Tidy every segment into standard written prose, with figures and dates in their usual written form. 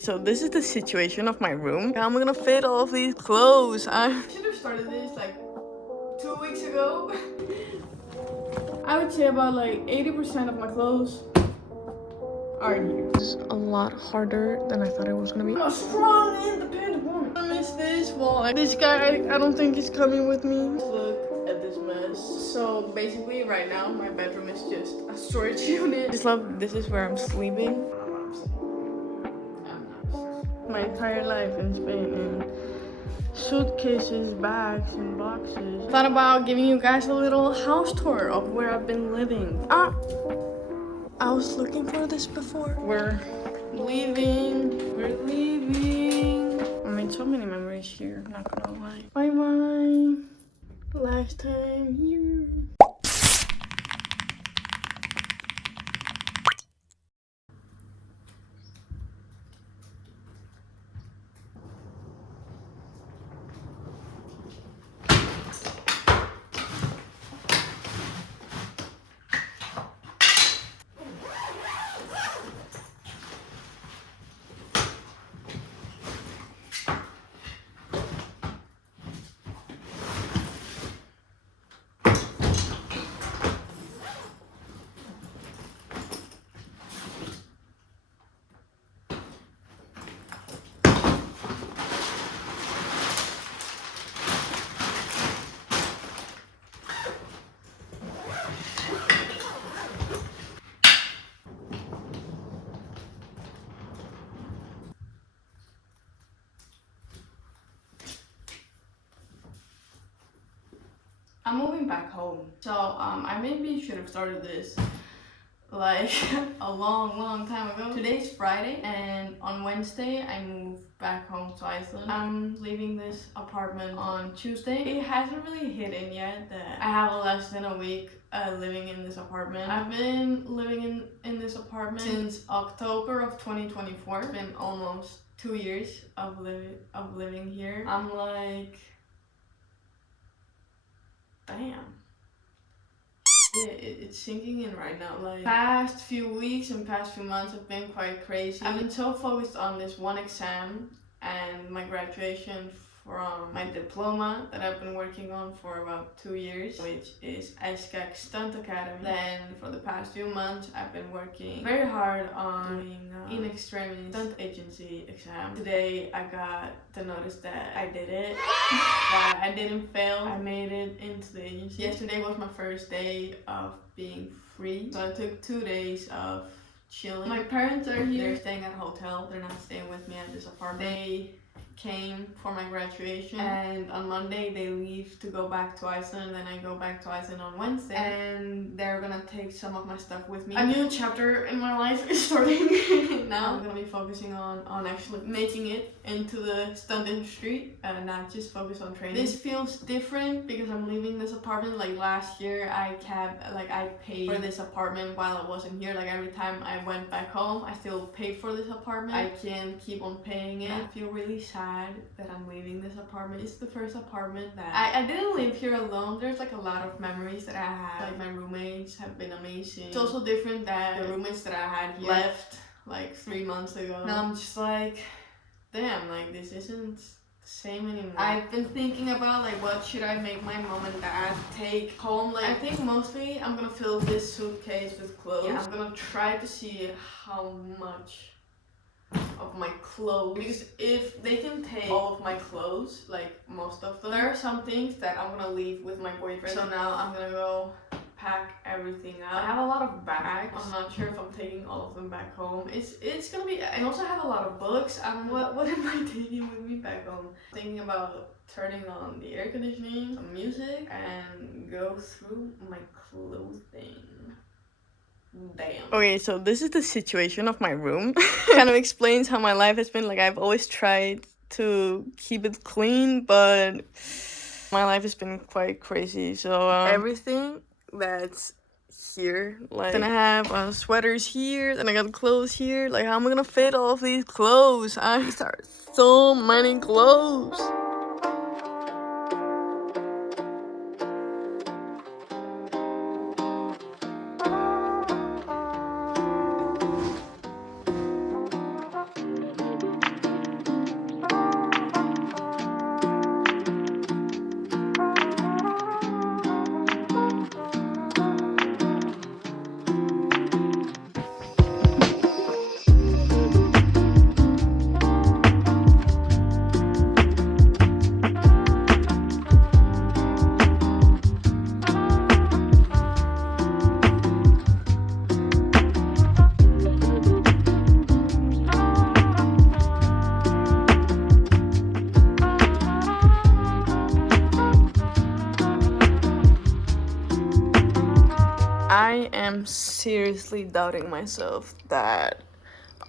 So this is the situation of my room. How am I gonna fit all of these clothes? I should have started this like 2 weeks ago. I would say about like 80% of my clothes are in here. It's a lot harder than I thought it was gonna be. I'm a strong, independent woman. I miss this wall. This guy, I don't think he's coming with me. Look at this mess. So basically right now my bedroom is just a storage unit. I just love, this is where I'm sleeping. My entire life in Spain in suitcases, bags, and boxes. Thought about giving you guys a little house tour of where I've been living. I was looking for this before. We're leaving. I made so many memories here, not gonna lie. Bye bye. Last time here. I'm moving back home. So I maybe should have started this like a long time ago. Today's Friday and on Wednesday I move back home to Iceland. I'm leaving this apartment on Tuesday. It hasn't really hit in yet that I have less than a week living in this apartment. I've been living in this apartment since October of 2024. It's been almost 2 years of living here. I'm like, damn. It's sinking in right now. Like, past few weeks and past few months have been quite crazy. I've been so focused on this one exam and my graduation from my diploma that I've been working on for about 2 years, which is ISKAC Stunt Academy. Then for the past few months I've been working very hard on doing in extremis stunt agency exam. Today I got the notice that I did it. But I didn't fail. I made it into the agency. Yesterday was my first day of being free, so I took 2 days of chilling. My parents are here. They're staying at a hotel. They're not staying with me at this apartment. They came for my graduation, and on Monday they leave to go back to Iceland, and then I go back to Iceland on Wednesday, and they're gonna take some of my stuff with me. A new chapter in my life is starting now. I'm gonna be focusing on actually making it into the stunt industry and not just focus on training. This feels different because I'm leaving this apartment. Like last year I paid for this apartment while I wasn't here. Like every time I went back home I still paid for this apartment. I can't keep on paying it. I feel really sad that I'm leaving this apartment. It's the first apartment that I didn't live here alone. There's like a lot of memories that I have. Like my roommates have been amazing. It's also different that the roommates that I had here left like 3 months ago. Now I'm just like, damn, like this isn't the same anymore. I've been thinking about like what should I make my mom and dad take home. Like I think mostly I'm gonna fill this suitcase with clothes. Yeah, I'm gonna try to see how much of my clothes, because if they can take all of my clothes, like most of them, there are some things that I'm gonna leave with my boyfriend. So now I'm gonna go pack everything up. I have a lot of bags. I'm not sure if I'm taking all of them back home. It's gonna be, and also I have a lot of books. What am I taking with me back home? Thinking about turning on the air conditioning, some music, and go through my clothing. Damn. Okay, so this is the situation of my room. Kind of explains how my life has been. Like I've always tried to keep it clean, but my life has been quite crazy. So everything that's here, like then I have sweaters here, then I got clothes here. Like how am I gonna fit all of these clothes? These are so many clothes. am seriously doubting myself that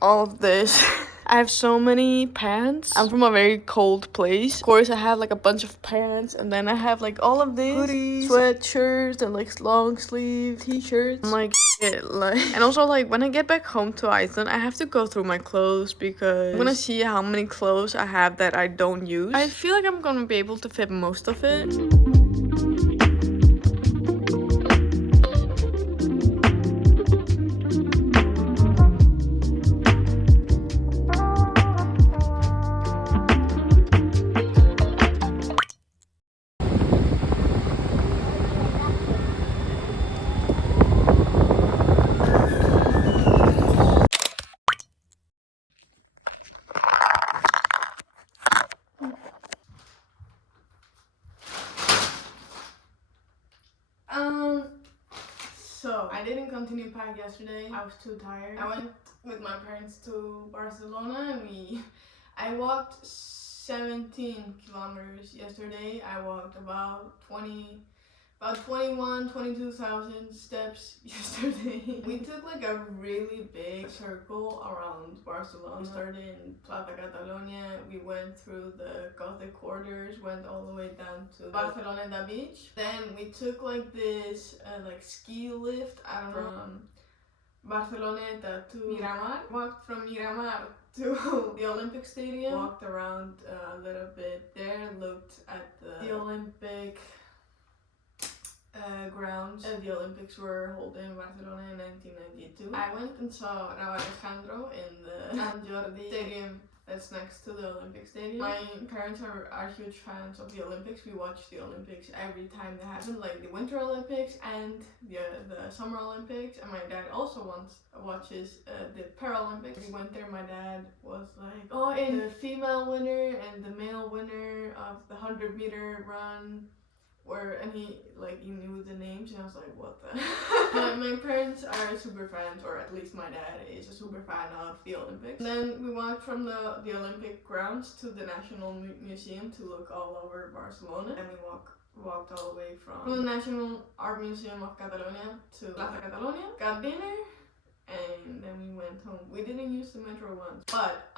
all of this. I have so many pants. I'm from a very cold place. Of course, I have like a bunch of pants, and then I have like all of these hoodies, sweatshirts, and like long sleeve t-shirts. I'm like, shit, like. And also, like, when I get back home to Iceland, I have to go through my clothes because I'm gonna see how many clothes I have that I don't use. I feel like I'm gonna be able to fit most of it. So I didn't continue pack yesterday. I was too tired. I went with my parents to Barcelona and I walked 17 kilometers yesterday. I walked about 22,000 steps yesterday. We took like a really big circle around Barcelona. We started in Plaza Catalonia. We went through the Gothic quarters, went all the way down to Barcelona and I beach. Then we took like this like ski lift, I don't know, from Barcelona to Miramar. Walked from Miramar to the Olympic Stadium. Walked around a little bit there, looked at the Olympic grounds. The Olympics were held in Barcelona in 1992. I went and saw Raúl Alejandro in the San Jordi Stadium that's next to the Olympic Stadium. My parents are huge fans of the Olympics. We watch the Olympics every time they happen, like the Winter Olympics and the Summer Olympics. And my dad also watches the Paralympics. We went there, my dad was like, oh, and the female winner and the male winner of the 100-meter run and he knew the names, and I was like, what the my parents are super fans, or at least my dad is a super fan of the Olympics. And then we walked from the Olympic grounds to the National Museum to look all over Barcelona, and we walked all the way from the National Art Museum of Catalonia to Plaza Catalonia, got dinner, and then we went home. We didn't use the metro once, but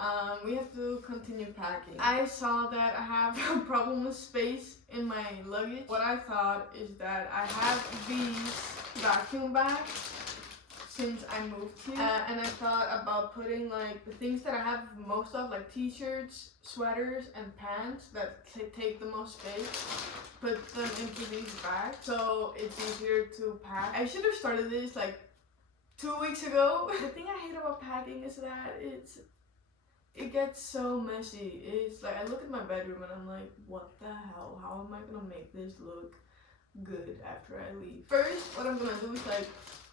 we have to continue packing. I saw that I have a problem with space in my luggage. What I thought is that I have these vacuum bags since I moved here, and I thought about putting like the things that I have most of, like t-shirts, sweaters, and pants that take the most space, put them into these bags so it's easier to pack. I should have started this like 2 weeks ago. The thing I hate about packing is that it gets so messy. It's like I look at my bedroom and I'm like, what the hell? How am I gonna make this look good after I leave? First, what I'm gonna do is like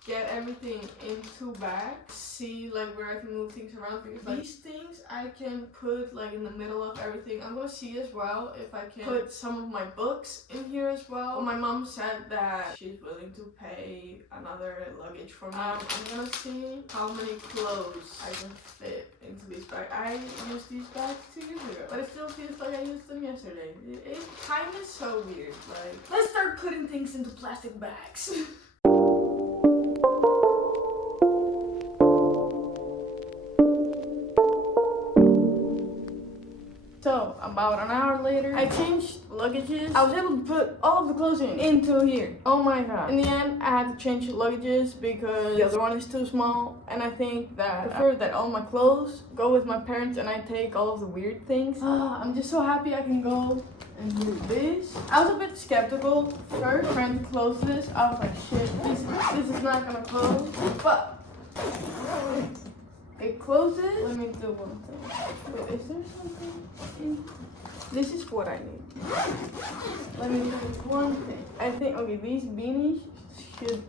get everything into bags, see like where I can move things around, because like, these things I can put like in the middle of everything. I'm gonna see as well if I can put some of my books in here as well. But my mom said that she's willing to pay another luggage for me. I'm gonna see how many clothes I can fit into these bags. I used these bags 2 years ago, but it still feels like I used them yesterday. Time is so weird. Like, let's start putting things into plastic bags. So, about an hour later, I changed luggages. I was able to put all of the clothes into here. Oh my god. In the end, I had to change luggages because the other one is too small. And I think that I prefer that all my clothes go with my parents and I take all of the weird things. I'm just so happy I can go and do this. I was a bit skeptical first trying to close this. I was like, shit, this is not gonna close. But it closes. Let me do one thing. Wait, is there something in? This is what I need. Let me do one thing. I think, okay, these beanies should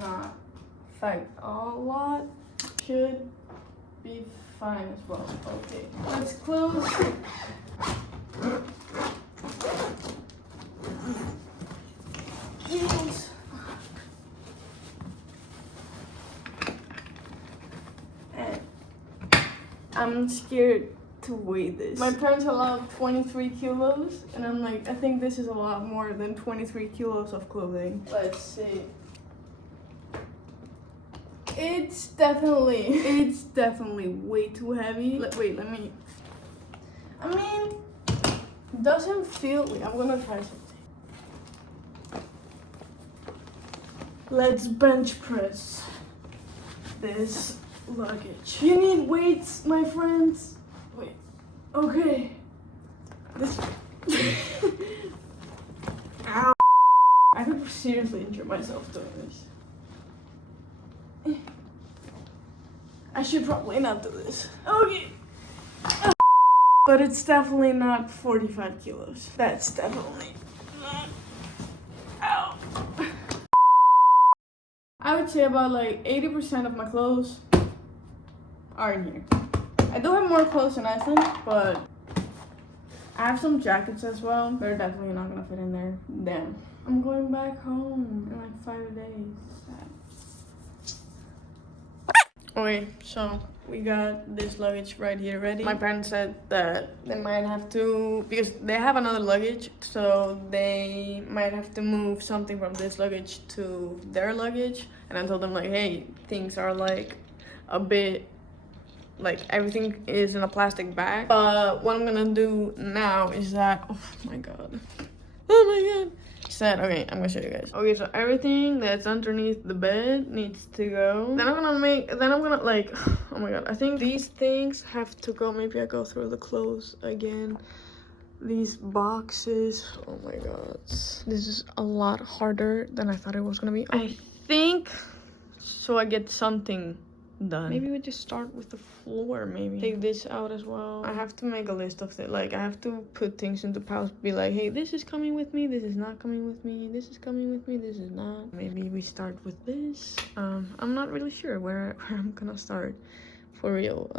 not fight a lot. Should be fine as well. Okay, let's close. Jeans. I'm scared to weigh this. My parents allowed 23 kilos, and I'm like, I think this is a lot more than 23 kilos of clothing. Let's see. it's definitely way too heavy. Wait, let me. I mean, doesn't feel. Wait, I'm gonna try something. Let's bench press this luggage. You need weights, my friends. Wait. Okay. This. Ow. I could seriously injure myself doing this. I should probably not do this. Okay. But it's definitely not 45 kilos. That's definitely not. Ow. I would say about like 80% of my clothes are in here. I do have more clothes in Iceland, but I have some jackets as well. They're definitely not gonna fit in there. Damn. I'm going back home in like 5 days. Okay, so we got this luggage right here ready. My parents said that they might have to, because they have another luggage, so they might have to move something from this luggage to their luggage. And I told them like, hey, things are like a bit, like everything is in a plastic bag. But what I'm gonna do now is that, oh my god. Said, okay, I'm gonna show you guys. Okay, so everything that's underneath the bed needs to go. Then I'm gonna like, oh my god, I think these things have to go. Maybe I go through the clothes again. These boxes, oh my god, this is a lot harder than I thought it was gonna be. I think so I get something done. Maybe we just start with the floor. Maybe take this out as well. I have to make a list of it. Like I have to put things into piles. Be like, hey, this is coming with me. This is not coming with me. This is coming with me. This is not. Maybe we start with this. I'm not really sure where I'm gonna start for real.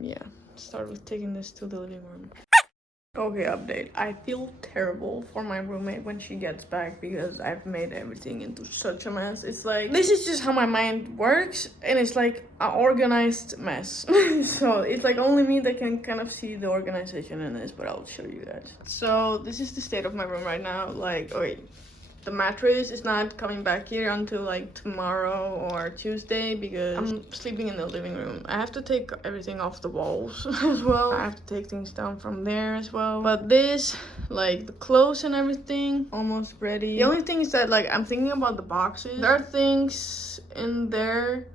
Yeah, start with taking this to the living room. Okay, update. I feel terrible for my roommate when she gets back because I've made everything into such a mess. It's like, this is just how my mind works, and it's like an organized mess. So it's like only me that can kind of see the organization in this, but I'll show you guys. So this is the state of my room right now. Like, okay, the mattress is not coming back here until like tomorrow or Tuesday because I'm sleeping in the living room. I have to take everything off the walls as well. I have to take things down from there as well. But this, like the clothes and everything, almost ready. The only thing is that like I'm thinking about the boxes. There are things in there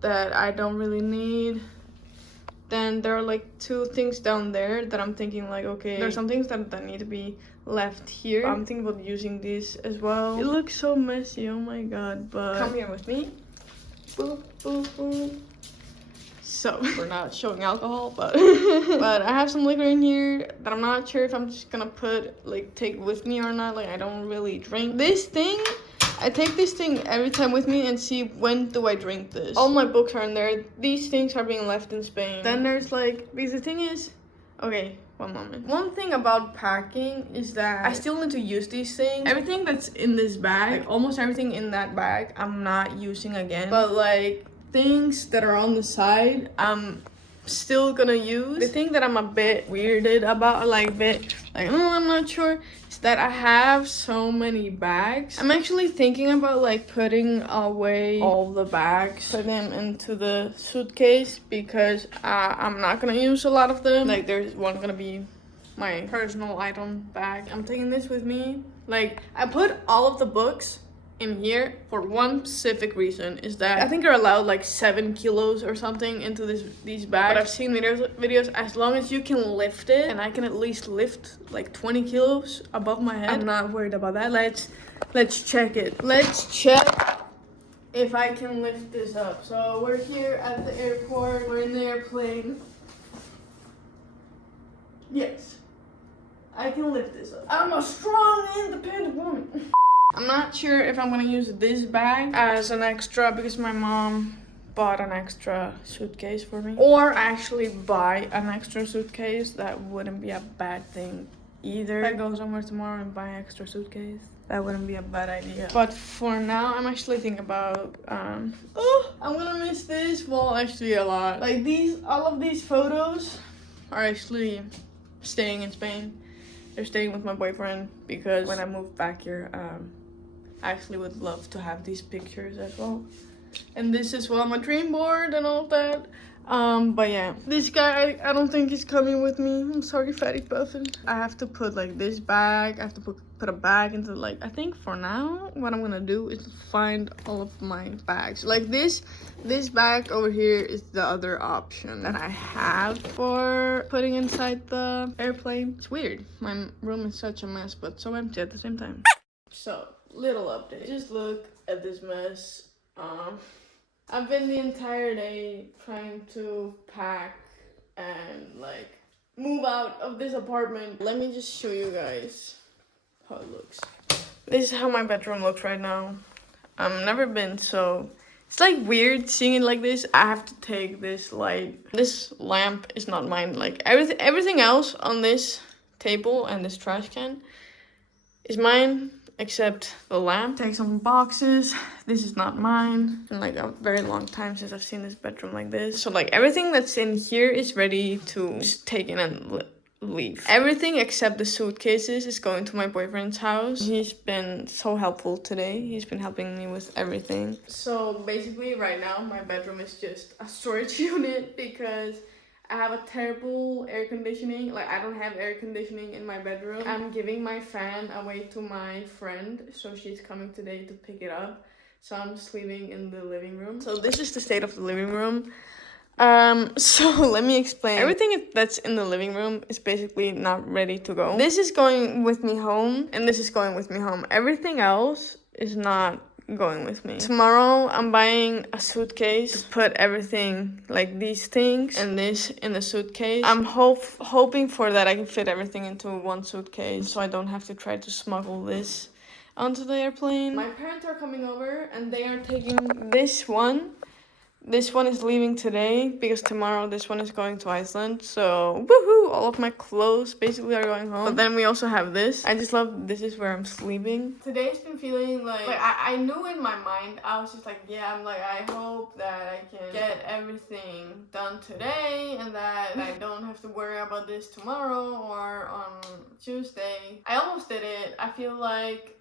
that I don't really need. Then there are like 2 things down there that I'm thinking like, okay, there's some things that need to be left here. I'm thinking about using this as well. It looks so messy, oh my god, but come here with me. Boop, boop, boop. So we're not showing alcohol, but but I have some liquor in here that I'm not sure if I'm just gonna take with me or not. Like I don't really drink this thing. I take this thing every time with me and see when do I drink this. All my books are in there. These things are being left in Spain. Then there's like, because the thing is, okay, one moment. One thing about packing is that I still need to use these things. Everything that's in this bag, like almost everything in that bag, I'm not using again. But like things that are on the side, I'm still gonna use. The thing that I'm a bit weirded about, I'm not sure, is that I have so many bags. I'm actually thinking about like putting away all the bags, put them into the suitcase because I'm not gonna use a lot of them. Like there's one gonna be my personal item bag. I'm taking this with me. Like I put all of the books in here for one specific reason, is that I think you're allowed like 7 kilos or something into these bags. But I've seen videos as long as you can lift it, and I can at least lift like 20 kilos above my head, I'm not worried about that. Let's check it. Let's check if I can lift this up. So we're here at the airport, we're in the airplane. Yes, I can lift this up. I'm a strong, independent woman. I'm not sure if I'm gonna use this bag as an extra because my mom bought an extra suitcase for me, or actually buy an extra suitcase. That wouldn't be a bad thing either. If I go somewhere tomorrow and buy an extra suitcase, that wouldn't be a bad idea. But for now, I'm actually thinking about I'm gonna miss this wall actually a lot. Like all of these photos are actually staying in Spain. They're staying with my boyfriend because when I move back here, I actually would love to have these pictures as well. And this is well my dream board and all that. But yeah, this guy, I don't think he's coming with me. I'm sorry, Fatty Buffin. I have to put like this bag. I have to put a bag into like, I think for now, what I'm gonna do is find all of my bags. Like this bag over here is the other option that I have for putting inside the airplane. It's weird. My room is such a mess, but so empty at the same time. So, little update. Just look at this mess. I've been the entire day trying to pack and like move out of this apartment. Let me just show you guys how it looks. This is how my bedroom looks right now. I've never been so... It's like weird seeing it like this. I have to take this light. This lamp is not mine. Like everything else on this table and this trash can is mine. Except the lamp. Take some boxes. This is not mine. It's been like a very long time since I've seen this bedroom like this. So like everything that's in here is ready to just take in and leave. Everything except the suitcases is going to my boyfriend's house. He's been so helpful today. He's been helping me with everything. So basically right now my bedroom is just a storage unit because I have a terrible air conditioning. Like, I don't have air conditioning in my bedroom. I'm giving my fan away to my friend, so she's coming today to pick it up. So I'm sleeping in the living room. So this is the state of the living room. So let me explain. Everything that's in the living room is basically not ready to go. This is going with me home, and this is going with me home. Everything else is not going with me. Tomorrow I'm buying a suitcase to put everything, like these things and this, in the suitcase. I'm hoping for that I can fit everything into one suitcase so I don't have to try to smuggle this onto the airplane. My parents are coming over and they are taking this one. This one is leaving today because tomorrow this one is going to Iceland. So, woohoo! All of my clothes basically are going home. But then we also have this. I just love this is where I'm sleeping. Today's been feeling like I knew in my mind, I was just like, yeah, I'm like, I hope that I can get everything done today and that I don't have to worry about this tomorrow or on Tuesday. I almost did it. I feel like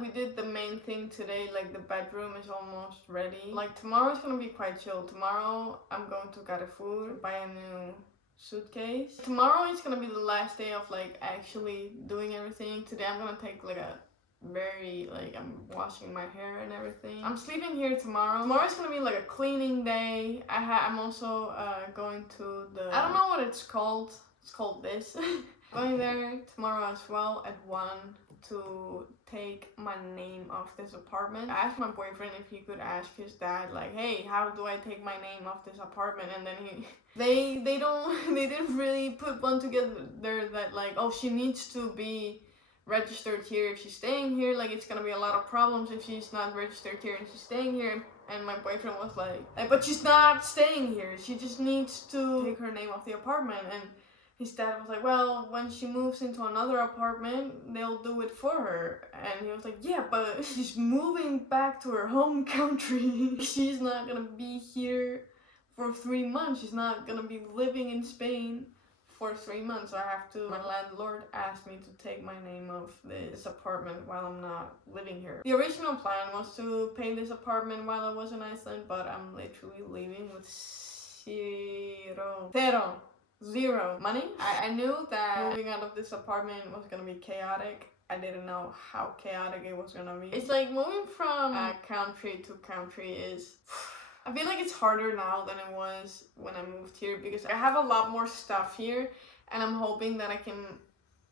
we did the main thing today. Like the bedroom is almost ready. Like tomorrow's gonna be quite chill. Tomorrow I'm going to Carrefour, buy a new suitcase. Tomorrow is gonna be the last day of like actually doing everything. Today I'm gonna take like a very I'm washing my hair and everything. I'm sleeping here tomorrow. Tomorrow's gonna be like a cleaning day. I'm also going to the, I don't know what it's called. It's called this. Going there tomorrow as well at 1 to take my name off this apartment. I asked my boyfriend if he could ask his dad, like, hey, how do I take my name off this apartment? And then they didn't really put one together that like, oh, she needs to be registered here if she's staying here. Like, it's gonna be a lot of problems if she's not registered here and she's staying here. And my boyfriend was like, but she's not staying here. She just needs to take her name off the apartment. And his dad was like, well, when she moves into another apartment, they'll do it for her. And he was like, yeah, but she's moving back to her home country. She's not gonna be here for 3 months. She's not gonna be living in Spain for 3 months. So I have to, my landlord asked me to take my name off this apartment while I'm not living here. The original plan was to pay this apartment while I was in Iceland, but I'm literally leaving with zero money. I knew that moving out of this apartment was gonna be chaotic. I didn't know how chaotic it was gonna be. It's like moving from country to country is... I feel like it's harder now than it was when I moved here because I have a lot more stuff here and I'm hoping that I can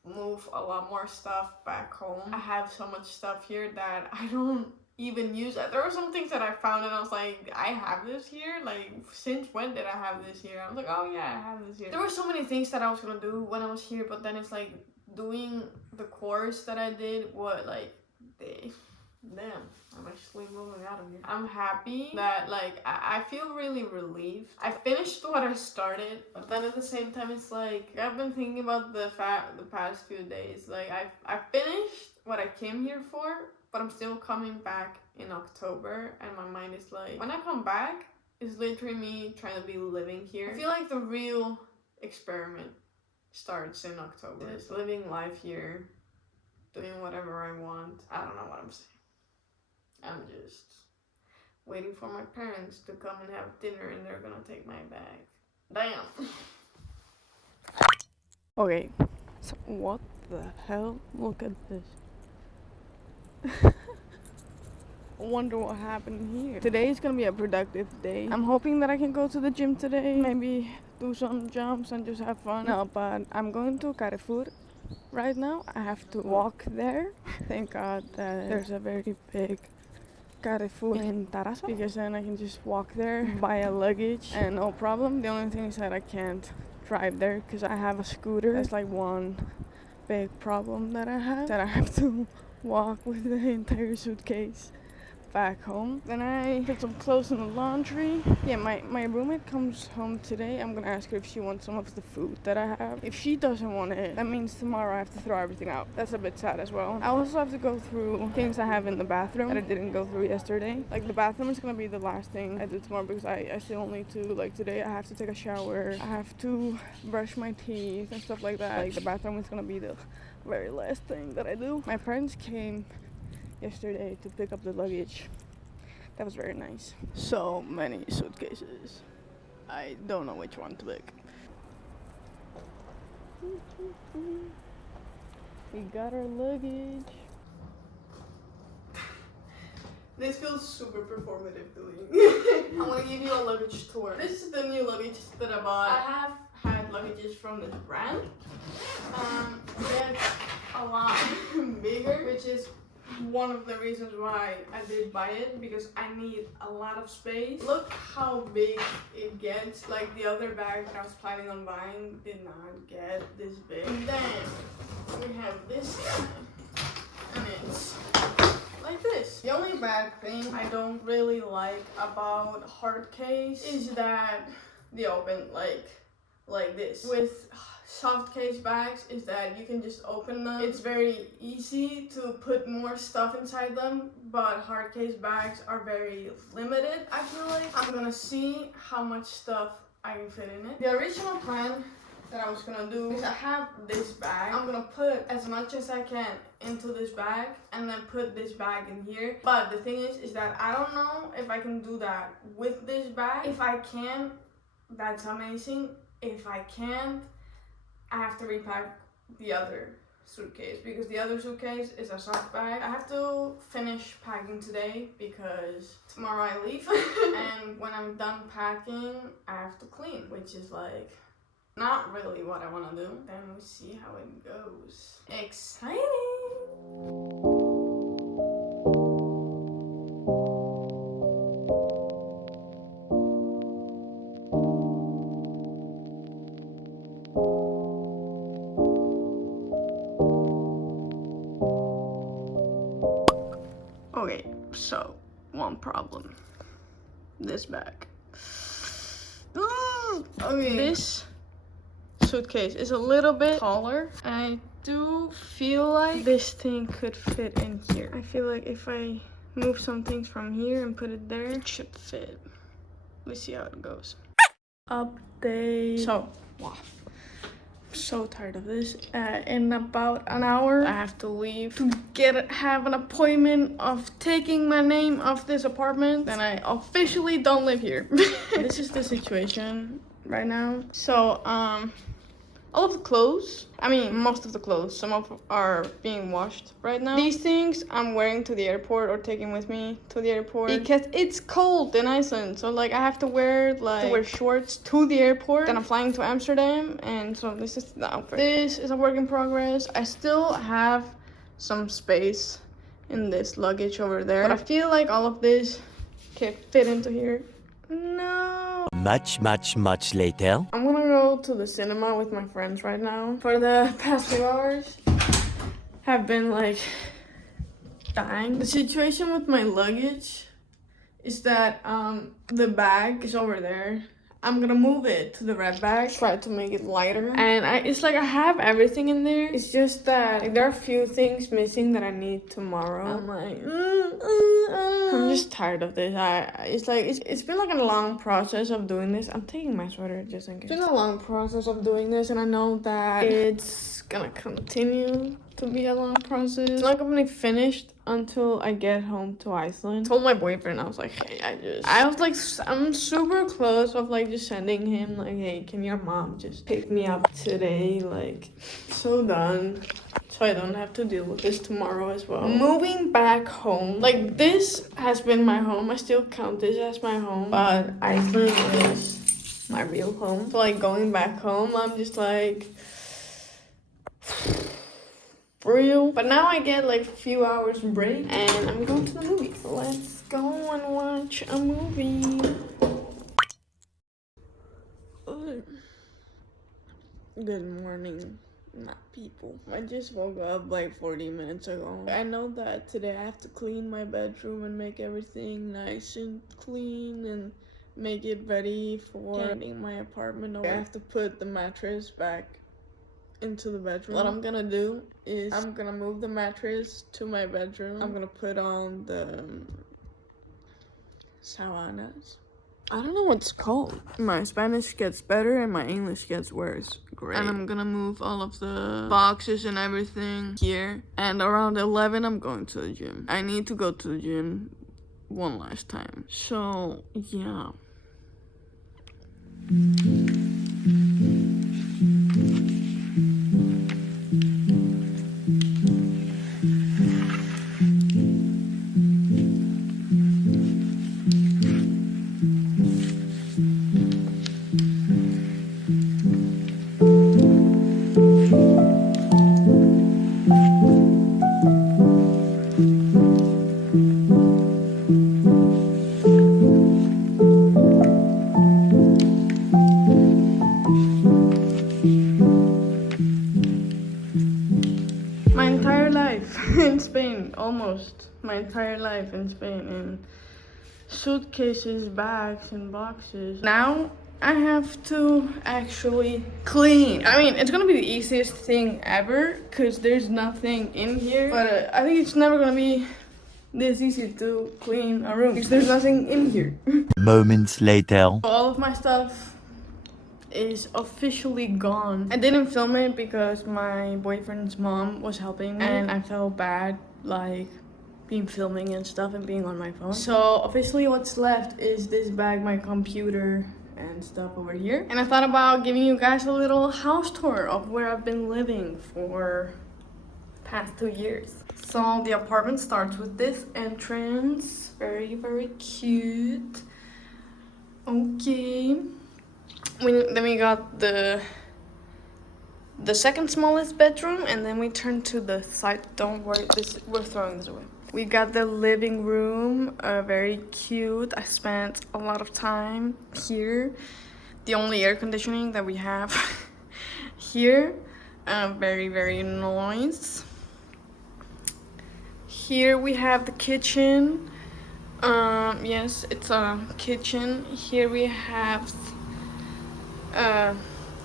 move a lot more stuff back home. I have so much stuff here that I don't even use. There were some things that I found and I was like, I have this here? Like, since when did I have this here? I was like, oh yeah, I have this here. There were so many things that I was gonna do when I was here, but then it's like doing the course that I did, damn, I'm actually moving out of here. I'm happy that I feel really relieved. I finished what I started, but then at the same time it's like I've been thinking about the past few days. Like I finished what I came here for, but I'm still coming back in October and my mind is like, when I come back, it's literally me trying to be living here. I feel like the real experiment starts in October. Just living life here, doing whatever I want. I don't know what I'm saying. I'm just waiting for my parents to come and have dinner, and they're gonna take my bag. Damn. Okay, so what the hell? Look at this. I wonder what happened here. Today is gonna be a productive day. I'm hoping that I can go to the gym today, maybe do some jumps and just have fun. No, but I'm going to Carrefour right now. I have to walk there. Thank God that there's a very big Carrefour in Tarasa, because then I can just walk there, buy a luggage, and no problem. The only thing is that I can't drive there because I have a scooter. That's like one big problem that I have to walk with the entire suitcase back home. Then I put some clothes in the laundry. Yeah, my roommate comes home today. I'm gonna ask her if she wants some of the food that I have. If she doesn't want it, that means tomorrow I have to throw everything out. That's a bit sad as well. I also have to go through things I have in the bathroom that I didn't go through yesterday. Like the bathroom is gonna be the last thing I do tomorrow, because I still need to, like today I have to take a shower, I have to brush my teeth and stuff like that. Like the bathroom is gonna be the very last thing that I do. My parents came yesterday to pick up the luggage. That was very nice. So many suitcases. I don't know which one to pick. We got our luggage. This feels super performative doing. I'm gonna give you a luggage tour. This is the new luggage that I bought. I have had luggages from this brand. They're a lot bigger, which is one of the reasons why I did buy it, because I need a lot of space. Look how big it gets. Like the other bag that I was planning on buying did not get this big. And then we have this guy, and it's like this. The only bad thing I don't really like about hard case is that they open like this. With soft case bags is that you can just open them. It's very easy to put more stuff inside them, but hard case bags are very limited. I feel like I'm gonna see how much stuff I can fit in it. The original plan that I was gonna do is I have this bag. I'm gonna put as much as I can into this bag and then put this bag in here. But the thing is that I don't know if I can do that with this bag. If I can, that's amazing. If I can't, I have to repack the other suitcase, because the other suitcase is a soft bag. I have to finish packing today because tomorrow I leave. And when I'm done packing, I have to clean, which is like not really what I want to do. Then we see how it goes. Exciting! Okay, so one problem. This bag. Okay, this suitcase is a little bit taller. I do feel like this thing could fit in here. I feel like if I move some things from here and put it there, it should fit. Let's see how it goes. Update. So, wow. So tired of this. In about an hour I have to leave to have an appointment of taking my name off this apartment. Then I officially don't live here. This is the situation right now. So all of the clothes, I mean most of the clothes, some of are being washed right now. These things I'm wearing to the airport or taking with me to the airport because it's cold in Iceland. So like I have to wear shorts to the airport. Then I'm flying to Amsterdam, and so this is the outfit. This is a work in progress. I still have some space in this luggage over there, but I feel like all of this can fit into here. No. Much later. I'm gonna go to the cinema with my friends right now. For the past 2 hours, have been like dying. The situation with my luggage is that the bag is over there. I'm gonna move it to the red bag, try to make it lighter. And it's like I have everything in there. It's just that like, there are a few things missing that I need tomorrow. I'm like, I'm just tired of this. It's been like a long process of doing this. I'm taking my sweater just in case. It's been a long process of doing this, and I know that it's gonna continue to be a long process. It's not gonna be finished until I get home to Iceland. I told my boyfriend, I was like, hey, I'm super close of like just sending him like, hey, can your mom just pick me up today? Like, so done. So I don't have to deal with this tomorrow as well. Moving back home, like this has been my home. I still count this as my home, but Iceland is my real home. So like going back home, I'm just like, for real. But now I get like a few hours break and I'm going to the movie. Let's go and watch a movie. Good morning, not people. I just woke up like 40 minutes ago. I know that today I have to clean my bedroom and make everything nice and clean and make it ready for handing my apartment over. I have to put the mattress back into the bedroom. What I'm gonna do is I'm gonna move the mattress to my bedroom. I'm gonna put on the sabanas. I don't know what it's called. My Spanish gets better and my English gets worse. Great. And I'm gonna move all of the boxes and everything here. And around 11, I'm going to the gym. I need to go to the gym one last time. So, yeah. My entire life in Spain, almost my entire life in Spain, in suitcases, bags, and boxes. Now I have to actually clean. I mean, it's gonna be the easiest thing ever because there's nothing in here, but I think it's never gonna be this easy to clean a room because there's nothing in here. Moments later. All of my stuff is officially gone. I didn't film it because my boyfriend's mom was helping me and I felt bad like being filming and stuff and being on my phone. So officially what's left is this bag, my computer and stuff over here. And I thought about giving you guys a little house tour of where I've been living for the past 2 years. So the apartment starts with this entrance, very, very cute. Okay. Then we got the second smallest bedroom, and then we turn to the side. Don't worry, we're throwing this away. We got the living room, very cute. I spent a lot of time here. The only air conditioning that we have here, very, very nice. Here we have the kitchen. Yes, it's a kitchen. Here we have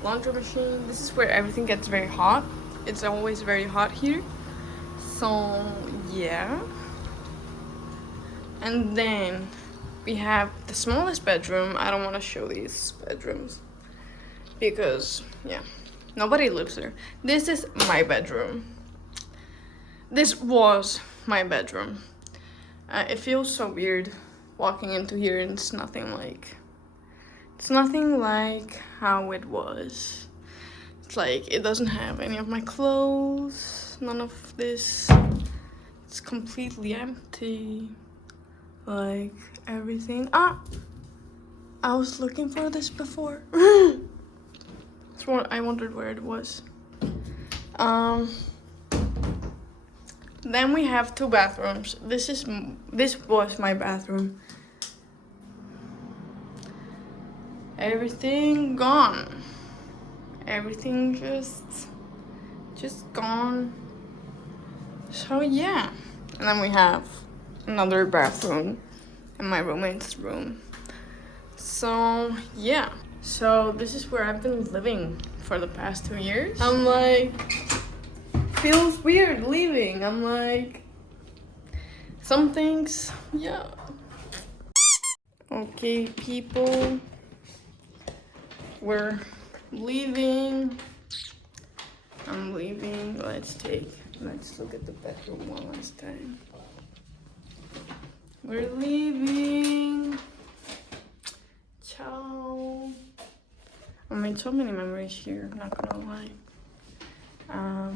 laundry machine. This is where everything gets very hot. It's always very hot here. So yeah. And then we have the smallest bedroom. I don't want to show these bedrooms because yeah, nobody lives there. This is my bedroom. This was my bedroom. It feels so weird walking into here and it's nothing like how it was. It's like it doesn't have any of my clothes, none of this. It's completely empty. Like everything. I was looking for this before. That's what I wondered where it was. Then we have 2 bathrooms. This was my bathroom. Everything gone. Everything just gone. So yeah. And then we have another bathroom in my roommate's room. So yeah. So this is where I've been living for the past 2 years. I'm like, feels weird leaving. I'm like, some things, yeah. Okay, people, we're leaving. I'm leaving. Let's take Let's look at the bedroom one last time. We're leaving. Ciao. I made so many memories here, not gonna lie.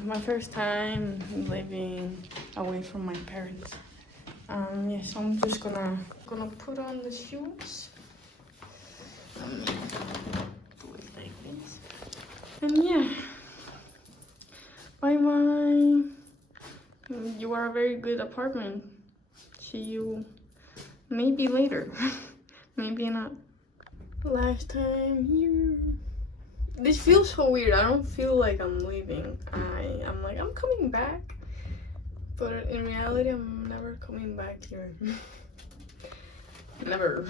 My first time living away from my parents. Yes, I'm just gonna put on the shoes. Do it like this. And yeah. Bye bye. You are a very good apartment. See you maybe later. Maybe not. Last time here. This feels so weird. I don't feel like I'm leaving. I'm like, I'm coming back. But in reality, I'm never coming back here. Never.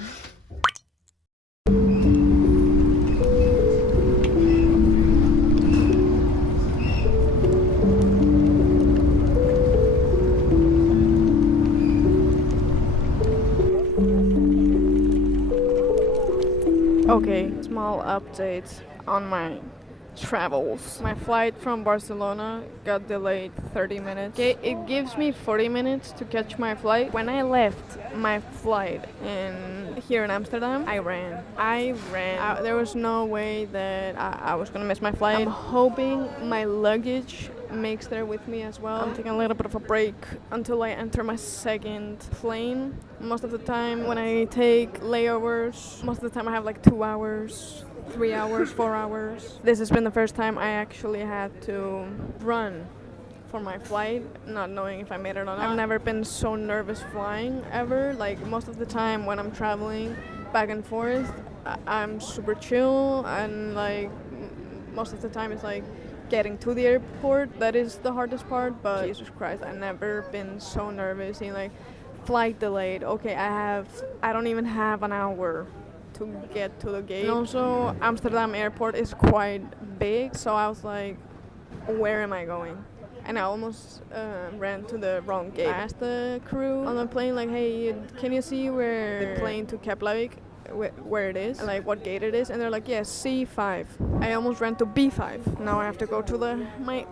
Okay, small update on my travels. My flight from Barcelona got delayed 30 minutes. Okay, it gives me 40 minutes to catch my flight. When I left my flight here in Amsterdam, I ran. There was no way that I was gonna miss my flight. I'm hoping my luggage makes there with me as well. I'm taking a little bit of a break until I enter my second plane. Most of the time when I take layovers, most of the time I have like 2 hours, 3 hours, 4 hours. This has been the first time I actually had to run for my flight, not knowing if I made it or not. I've never been so nervous flying ever. Like most of the time when I'm traveling back and forth, I'm super chill, and like most of the time it's like getting to the airport that is the hardest part. But Jesus Christ, I've never been so nervous. Seeing like flight delayed. Okay, I don't even have an hour to get to the gate. And also Amsterdam airport is quite big, so I was like, where am I going? And I almost ran to the wrong gate. I asked the crew on the plane, like, hey, can you see where the plane to Keflavik, where it is, and like what gate it is? And they're like, yes, C5. I almost ran to B5. Now I have to go to my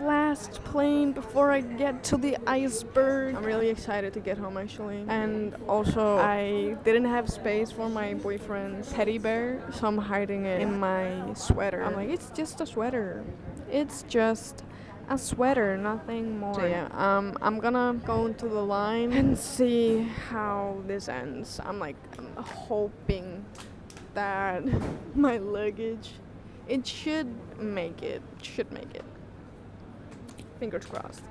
last plane before I get to the iceberg. I'm really excited to get home actually. And also I didn't have space for my boyfriend's teddy bear, so I'm hiding it in my sweater. I'm like, it's just a sweater. It's just a sweater, nothing more. So yeah, I'm gonna go into the line and see how this ends. I'm hoping that my luggage, it should make it. Fingers crossed.